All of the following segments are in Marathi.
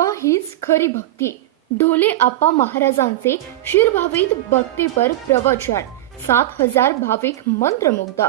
सेवा हीच खरी भक्ती. ढोले आप्पा महाराजांचे शिरभावित भक्तीपर प्रवचन. 7,000 भाविक मंत्रमुग्ध.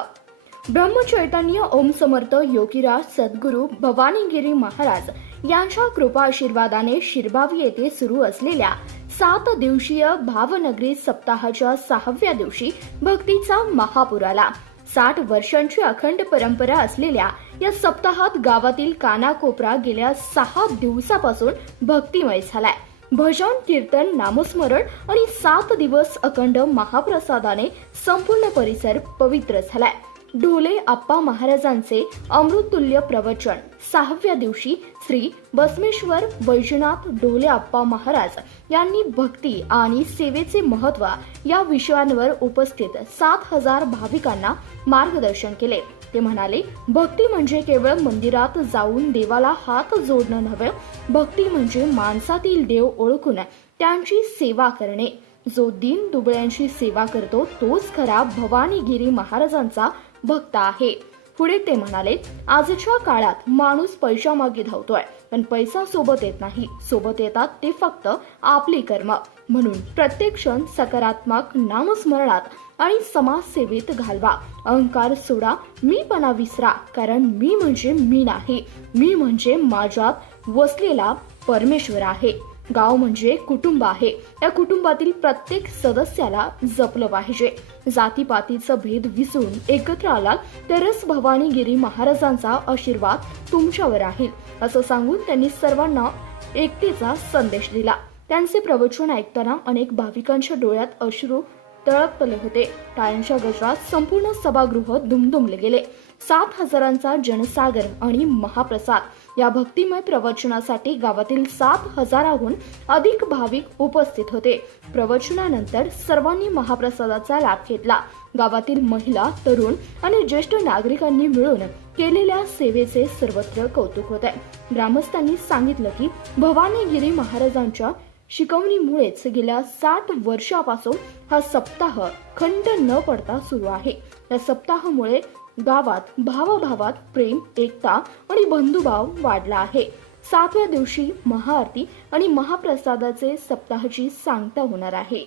ब्रह्मचैतन्य ओम समर्थ योगीराज सद्गुरू भवानीगिरी महाराज यांच्या कृपा आशीर्वादाने शिरभावी येथे सुरू असलेल्या 7 दिवसीय भावनगरी सप्ताहाच्या 6व्या दिवशी भक्तीचा महापूर आला. 60 वर्षांची अखंड परंपरा असलेल्या या सप्ताहात गावातील कानाकोपरा गेल्या 6 दिवसापासून भक्तिमय झालाय. भजन, कीर्तन, नामस्मरण आणि 7 दिवस अखंड महाप्रसादाने संपूर्ण परिसर पवित्र झालाय. ढोले आप्पा महाराजांचे अमृततुल्य प्रवचन. 6व्या दिवशी श्री बसवेश्वर वैजनाथ ढोले आप्पा महाराज यांनी भक्ती आणि सेवेचे महत्त्व या विषयांवर उपस्थित 7,000 भाविकांना मार्गदर्शन केले. ते म्हणाले, भक्ती म्हणजे केवळ मंदिरात जाऊन देवाला हात जोडणं नव्हे, भक्ती म्हणजे माणसातील देव ओळखून त्यांची सेवा करणे. जो दीन दुबळ्यांची सेवा करतो तोच खरा भवानीगिरी महाराजांचा भक्त आहे. पुढे ते म्हणाले, आजच्या काळात माणूस पैशामागे धावतोय, पण पैसा सोबत येत नाही. सोबत येतात ते फक्त आपली कर्म. म्हणून प्रत्येक क्षण सकारात्मक नामस्मरणात आणि समाजसेवेत घालवा. अहंकार सोडा, मीपणा विसरा, कारण मी म्हणजे मी नाही. मी म्हणजे माझ्यात वसलेला परमेश्वर आहे. गाव म्हणजे कुटुंब आहे. या कुटुंबातील प्रत्येक सदस्याला जपलं पाहिजे. जातीपातीचा भेद विसरून एकत्र आलात तरच भवानीगिरी महाराजांचा आशीर्वाद तुमच्यावर राहील, असं सांगून त्यांनी सर्वांना एकतेचा संदेश दिला. त्यांचे प्रवचन ऐकताना अनेक भाविकांच्या डोळ्यात अश्रू तळपले होते. टाळ्यांच्या गजरात संपूर्ण सभागृह दुमदुमले गेले. 7,000चा जनसागर आणि महाप्रसाद या भक्तिमय प्रवचनासाठी गावातील 7,000हून अधिक भाविक उपस्थित होते. प्रवचनानंतर सर्वांनी महाप्रसादाचा लाभ घेतला. गावातील महिला, तरुण आणि ज्येष्ठ नागरिकांनी मिळून केलेल्या सेवेचे सर्वत्र कौतुक होते. ग्रामस्थांनी सांगितलं की भवानीगिरी महाराजांच्या शिकवणीमुळेच गेल्या 60 वर्षापासून हा सप्ताह खंड न पडता सुरू आहे. या सप्ताहामुळे गावात भावाभावात प्रेम, एकता आणि बंधुभाव वाढला आहे. 7व्या दिवशी महाआरती आणि महाप्रसादाचे सप्ताहाची सांगता होणार आहे.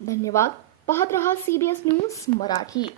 धन्यवाद. पाहत रहा CBS न्यूज मराठी.